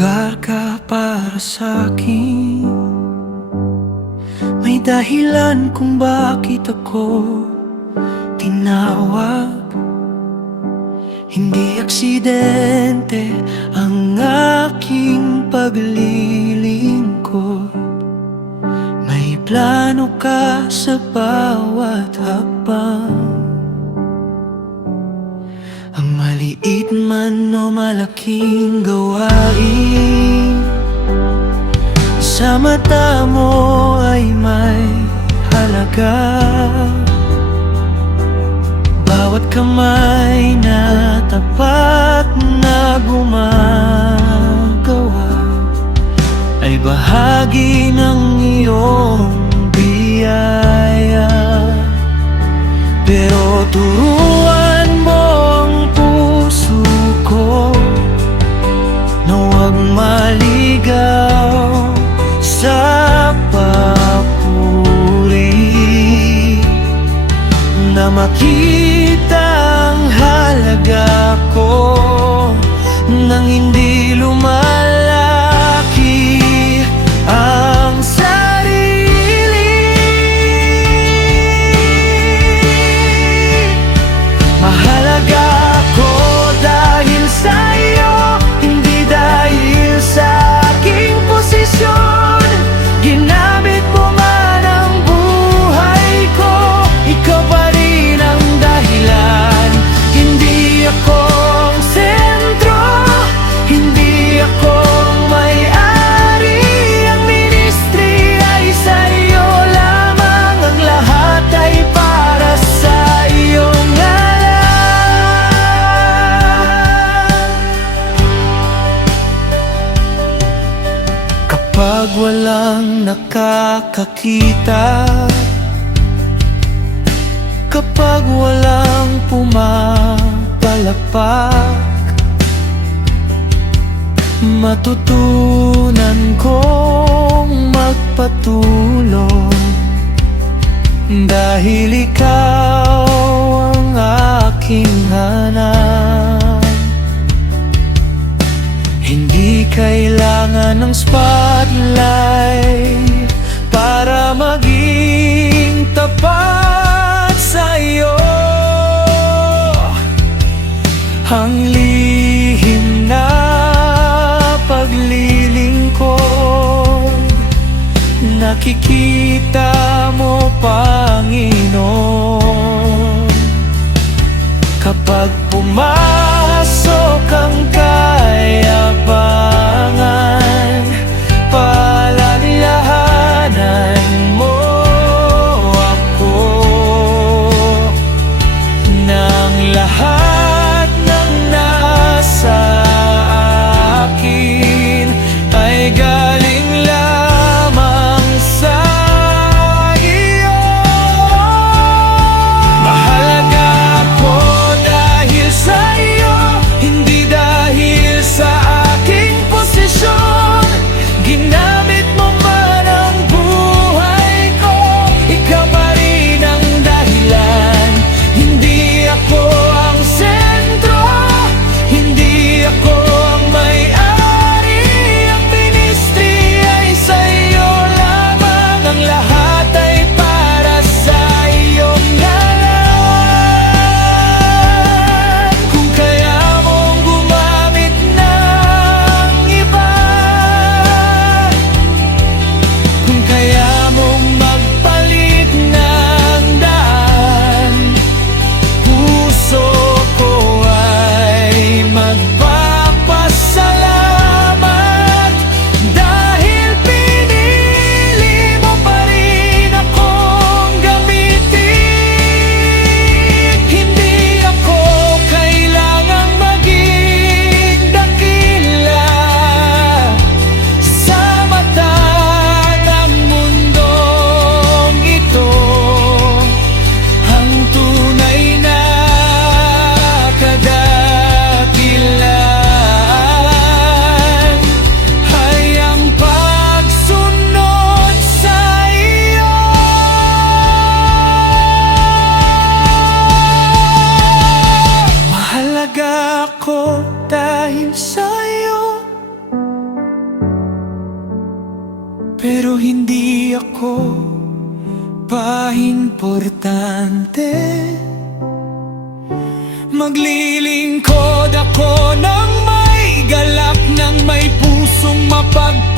lugar ka para sa'kin. May dahilan kung bakit ako tinawag. Hindi aksidente ang aking paglilingkod. May plano ka sa bawat hakbang. Ang maliit man o malaking gawain, sa mata mo ay may halaga. Bawat kamay na tapat na gumagawa ay bahagi ng iyong biyaya. Pero turuan mo ang puso ko na huwag maligaw sa papuri, na makita ang halaga ko nang hindi lumalaki ang sarili. Mahalaga ako dahil sa iyo, hindi dahil sa aking posisyon. Ginamit mo man ang buhay ko, ikaw pa rin ang dahilan. Hindi ako ang sentro, hindi ako ang may-ari. Ang ministry ay sa iyo lamang, ang lahat ay para sa iyong ngalan. Kapag walang nakakakita, kapag walang pumapalakpak, matutunan kong magpatulong dahil ikaw ang aking hanap. Hindi kailangan ng spotlight para maging tapat sa iyo. Ang lihim na paglilingkod, nakikita mo, Panginoon. Kapag pumasok ang kayabangan, palalahanan mo ako ng lahat ng nasa akin ay galing lamang sa iyo. Mahalaga ako dahil sa importante. Maglilingkod ako ng may galak, ng may pusong mapagpapalagay.